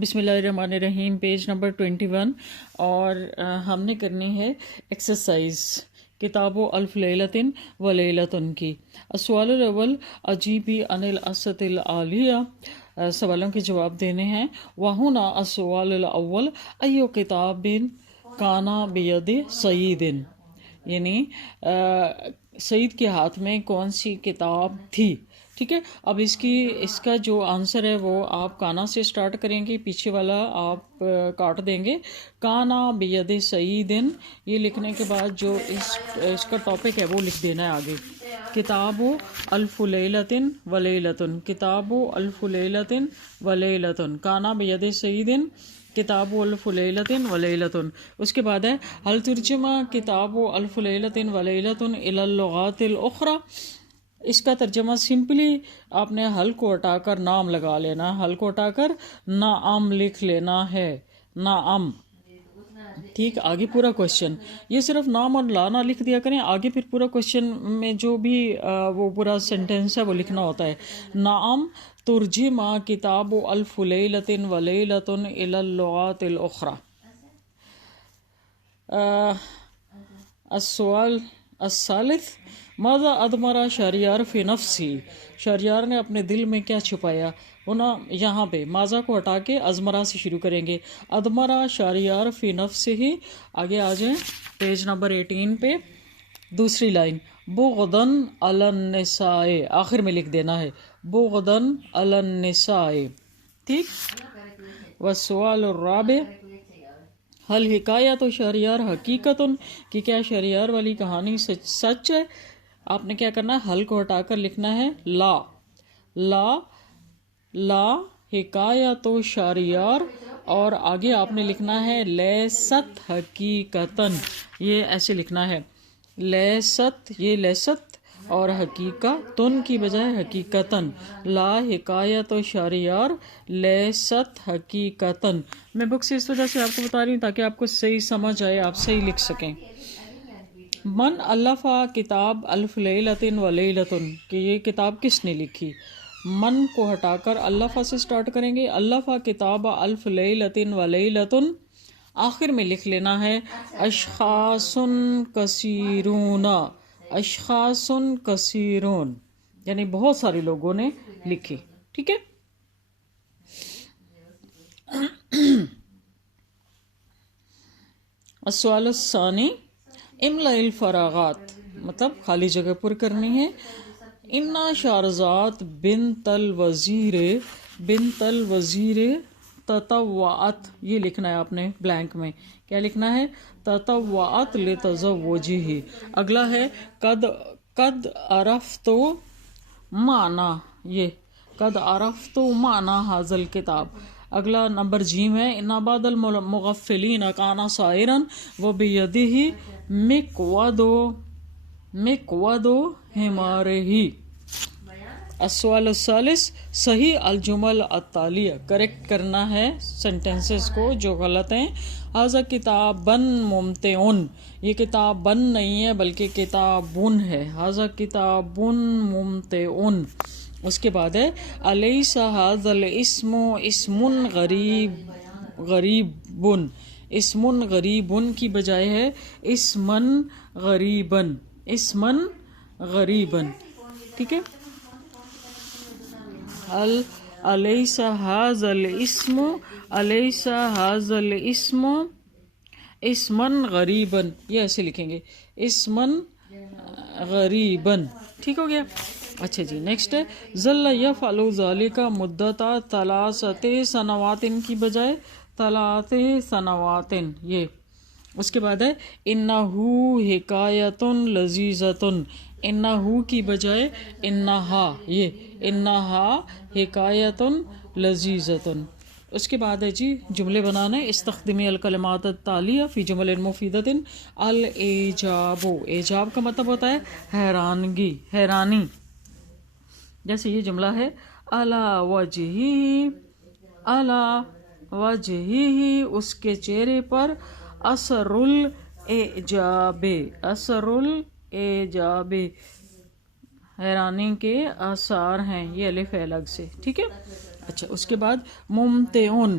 بسم اللہ الرحمن الرحیم، پیج نمبر 21 اور ہم نے کرنی ہے ایکسرسائز کتاب الف لیلۃ و لیلۃ کی۔ السؤال الاول اجیبی عن الاسد العالیہ، سوالوں کے جواب دینے ہیں۔ وہنا السؤال الاول ایو کتاب کانا بید سعید، یعنی سعید کے ہاتھ میں کون سی کتاب تھی، ٹھیک ہے۔ اب اس کا جو آنسر ہے وہ آپ کانا سے سٹارٹ کریں گے، پیچھے والا آپ کاٹ دیں گے۔ کانا بید سعید، یہ لکھنے کے بعد جو اس کا ٹاپک ہے وہ لکھ دینا ہے آگے۔ کتاب الف لیلۃ و لیلۃ، کتاب الف لیلۃ و لیلۃ، کانا بید سعید کتاب الف لیلۃ و لیلۃ۔ اس کے بعد ہے حل ترجمہ کتاب الف لیلۃ و لیلۃ الی اللغات الاخری، اس کا ترجمہ سمپلی آپ نے حل کو ہٹا کر نام لگا لینا، حل کو ہٹا کر نعم لکھ لینا ہے، نعم، ٹھیک۔ آگے پورا کوشچن، یہ صرف نام اور لا نہ لکھ دیا کریں، آگے پھر پورا کوشچن میں جو بھی وہ پورا سینٹینس ہے وہ لکھنا ہوتا ہے۔ نعم ترجمہ کتاب الف لیلۃ و لیلۃ الی اللغات الاخری۔ السؤال الثالث ماذا اضمر شہریار فی نفسی، شہریار نے اپنے دل میں کیا چھپایا۔ یہاں پہ ماذا کو ہٹا کے ازمرا سے شروع کریں گے۔ اضمرا شہریار فی نفسی ہی، آگے آ جائیں پیج نمبر 18 پہ، دوسری لائن، بغضاً علی النساء، آخر میں لکھ دینا ہے بغضاً علی النساء، ٹھیک۔ والسؤال الرابع حل حکایت و شہریار حقیقت، کہ کیا شہریار والی کہانی سچ ہے۔ آپ نے کیا کرنا ہے، حل کو ہٹا کر لکھنا ہے لا، لا لا حکایت و شہریار، اور آگے آپ نے لکھنا ہے لیست حقیقتاً، یہ ایسے لکھنا ہے لیست، یہ لیست اور حقیقتن کی بجائے حقیقتاً، لا حکایت و شہریار لیست حقیقتاً۔ میں بک سے اس وجہ سے آپ کو بتا رہی ہوں تاکہ آپ کو صحیح سمجھ آئے، آپ صحیح لکھ سکیں۔ من الف کتاب الف لیلۃ و لیلۃ، کہ یہ کتاب کس نے لکھی۔ من کو ہٹا کر الف سے سٹارٹ کریں گے، الف کتاب الف لیلۃ و لیلۃ، آخر میں لکھ لینا ہے اشخاص کثیرون، اشخاص کثیرون، یعنی بہت سارے لوگوں نے لکھی، ٹھیک ہے۔ السؤال الثانی املا الفراغات، مطلب خالی جگہ پر کرنی ہے۔ انا شہرزاد بنت الوزیر، بنت الوزیر تطوعت، یہ لکھنا ہے آپ نے بلینک میں، کیا لکھنا ہے، تطوعت لتزوجہ۔ اگلا ہے قد عرفت معنی، یہ قد عرفت معنی ھذا الکتاب۔ اگلا نمبر جیم ہے ان بعض المغفلین کان سائرا وبیدہ مقود حمارہ۔ السؤال الثالث صحیح الجمل التالیہ، کریکٹ کرنا ہے سینٹینسز کو جو غلط ہیں۔ ھذا کتابٌ ممتع، یہ کتابٌ نہیں ہے بلکہ کتابٌ ہے، ھذا کتابٌ ممتع۔ اس کے بعد ہے الیس ھذا الاسم اسم غریب، اسم غریب کی بجائے ہے اسمن غریبن، اسمن غریبن، ٹھیک ہے۔ الیس ھذا الاسم، الیس ھذا الاسم اسمن غریبن، یہ ایسے لکھیں گے اسمن غریبن، ٹھیک ہو گیا۔ اچھا جی، نیکسٹ ہے ظل یفعل ذلک مدت ثلاث سنوات کی بجائے ثلاث سنوات، یہ۔ اس کے بعد ہے انہ حکایت لذیذۃ، انہ کی بجائے انہا، یہ انہا حکایت لذیذۃ۔ اس کے بعد ہے جی جملے بنانا ہے، استخدمی الکلمات التالیہ فی جمل مفیدۃ۔ الاعجاب، اعجاب کا مطلب ہوتا ہے حیرانگی، حیرانی۔ جیسے یہ جملہ ہے علی وجہہ، علی وجہہ، اس کے چہرے پر، اثر الاعجاب، اثر الاعجاب، حیرانی کے آثار ہیں، یہ الف ہے الگ سے، ٹھیک ہے۔ اچھا، اس کے بعد ممتعن،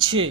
6।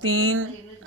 3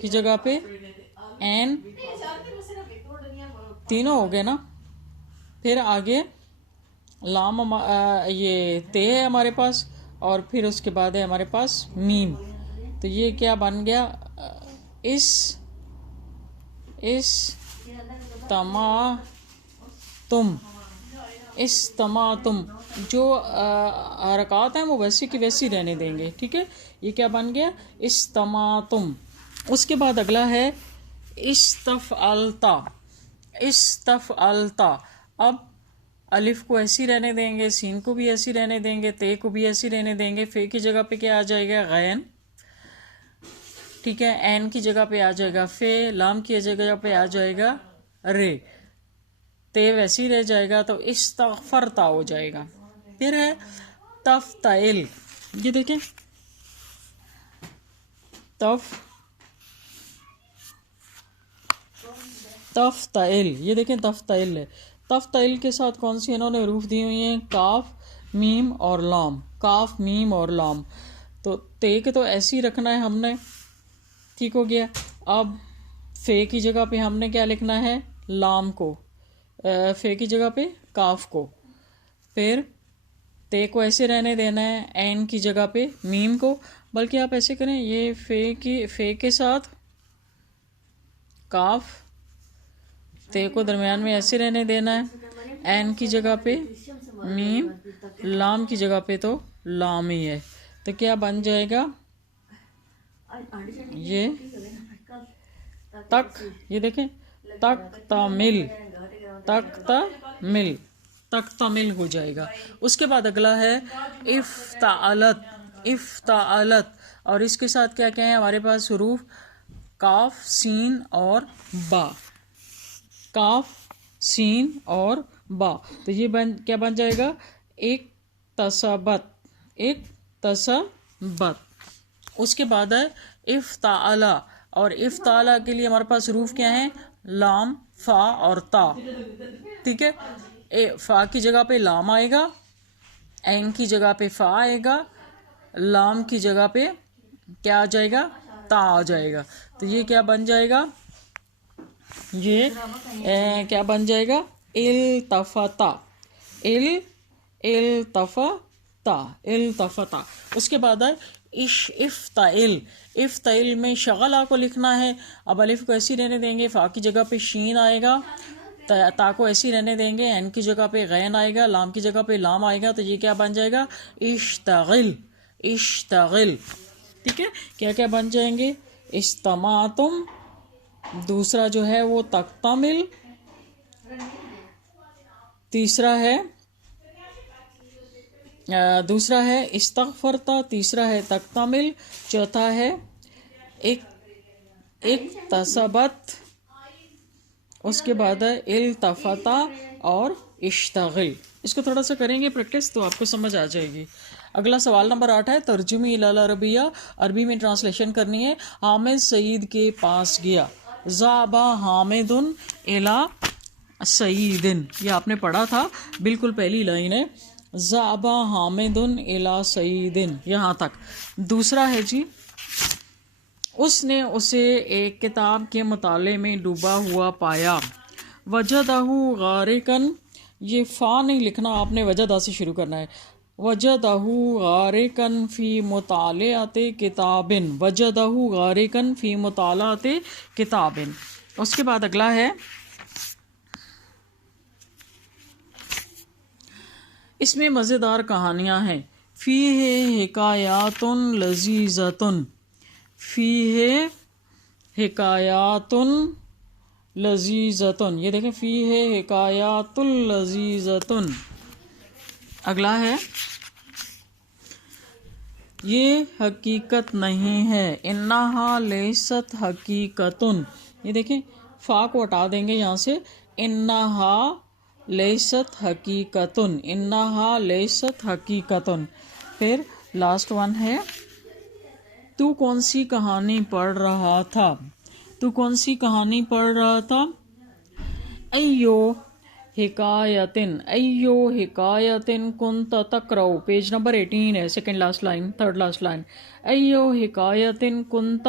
کی جگہ پہ این، تینوں ہو گئے نا. پھر آگے لام یہ تے ہے ہمارے پاس، اور پھر اس کے بعد ہے ہمارے پاس میم. تو یہ کیا بن گیا؟ اس تما تم جو حرکات ہیں وہ ویسی کی ویسی رہنے دیں گے. ٹھیک ہے، یہ کیا بن گیا؟ استماتم. اس کے بعد اگلا ہے استفعلتا. اب الف کو ایسی رہنے دیں گے، سین کو بھی ایسی رہنے دیں گے، تے کو بھی ایسی رہنے دیں گے. فے کی جگہ پہ کیا آ جائے گا؟ غین. ٹھیک ہے، این کی جگہ پہ آ جائے گا فے، لام کی جگہ پہ آ جائے گا رے، تے ویسی رہ جائے گا تو استغفرتا ہو جائے گا. پھر ہے تفتعل. یہ دیکھیں تفتعل، یہ دیکھیں تفتعل ہے. تفتعل کے ساتھ کون سی انہوں نے حروف دی ہوئی ہیں؟ کاف، میم اور لام. کاف، میم اور لام. تو تے کے تو ایسے ہی رکھنا ہے ہم نے. ٹھیک ہو گیا. اب فے کی جگہ پہ ہم نے کیا لکھنا ہے؟ لام کو. فے کی جگہ پہ کاف کو. پھر تے کو ایسے رہنے دینا ہے، این کی جگہ پہ میم کو. بلکہ آپ ایسے کریں، یہ فے کے ساتھ کاف، تے کو درمیان میں ایسے رہنے دینا ہے، این کی جگہ پہ میم، لام کی جگہ پہ تو لام ہی ہے. تو کیا بن جائے گا؟ یہ تک، یہ دیکھیں تکتمل ہو جائے گا. اس کے بعد اگلا ہے افتعلت. اور اس کے ساتھ کیا کیا ہے ہمارے پاس حروف؟ کاف، سین اور با. کاف، سین اور با. تو یہ کیا بن جائے گا؟ اکتسبت. اس کے بعد ہے افتعلا. اور افتعلا کے لیے ہمارے پاس حروف کیا ہیں؟ لام، فا اور تا. ٹھیک ہے، فا کی جگہ پہ لام آئے گا، این کی جگہ پہ فا آئے گا، لام کی جگہ پہ کیا آ جائے گا؟ تا آ جائے گا. تو یہ کیا بن جائے گا؟ یہ کیا بن جائے گا؟ التفتا. اس کے بعد ہے افتعل. افتعل میں شغلہ کو لکھنا ہے. اب الف کو ایسی رہنے دیں گے، فا کی جگہ پہ شین آئے گا، تا کو ایسی رہنے دیں گے، این کی جگہ پہ غین آئے گا، لام کی جگہ پہ لام آئے گا. تو یہ کیا بن جائے گا؟ اشتغل. ٹھیک ہے، کیا کیا بن جائیں گے؟ استماتم، دوسرا جو ہے وہ تکتمل، دوسرا ہے استغفرتا، تیسرا ہے تکتمل، چوتھا ہے اکتسبت، اس کے بعد ہے التفتا اور اشتغل. اس کو تھوڑا سا کریں گے پریکٹس تو آپ کو سمجھ آ جائے گی. اگلا سوال نمبر 8 ہے ترجمہ الی العربیہ. عربی میں ٹرانسلیشن کرنی ہے. حامد سعید کے پاس گیا. ذهب حامد الی سعید. یہ آپ نے پڑھا تھا، بالکل پہلی لائن ہے ذهب حامد الی سعید، یہاں تک. دوسرا ہے جی، اس نے اسے ایک کتاب کے مطالعے میں ڈوبا ہوا پایا. وجدہ غارقا، یہ فا نہیں لکھنا، آپ نے وجدہ سے شروع کرنا ہے. وجدہ غارقا فی مطالعۃ کتاب. وجدہ غارقا فی مطالعۃ کتاب. اس کے بعد اگلا ہے، اس میں مزیدار کہانیاں ہیں. فیہ حکایات لذیذۃ. فیہ حکایات لذیذۃ. یہ دیکھیں فیہ حکایات لذیذۃ. اگلا ہے، یہ حقیقت نہیں ہے. انہا لیست حقیقت. یہ دیکھیں فا کو ہٹا دیں گے یہاں سے، انہا لیست حقیقت. انہا لیست حقیقت. پھر لاسٹ ون ہے، تو کون سی کہانی پڑھ رہا تھا؟ تو کون سی کہانی پڑھ رہا تھا؟ ایو حکایتن. ایو حکایتن کنت تقرأ. پیج نمبر 18 ہے، second last line, third last line. ایو حکایتن کنت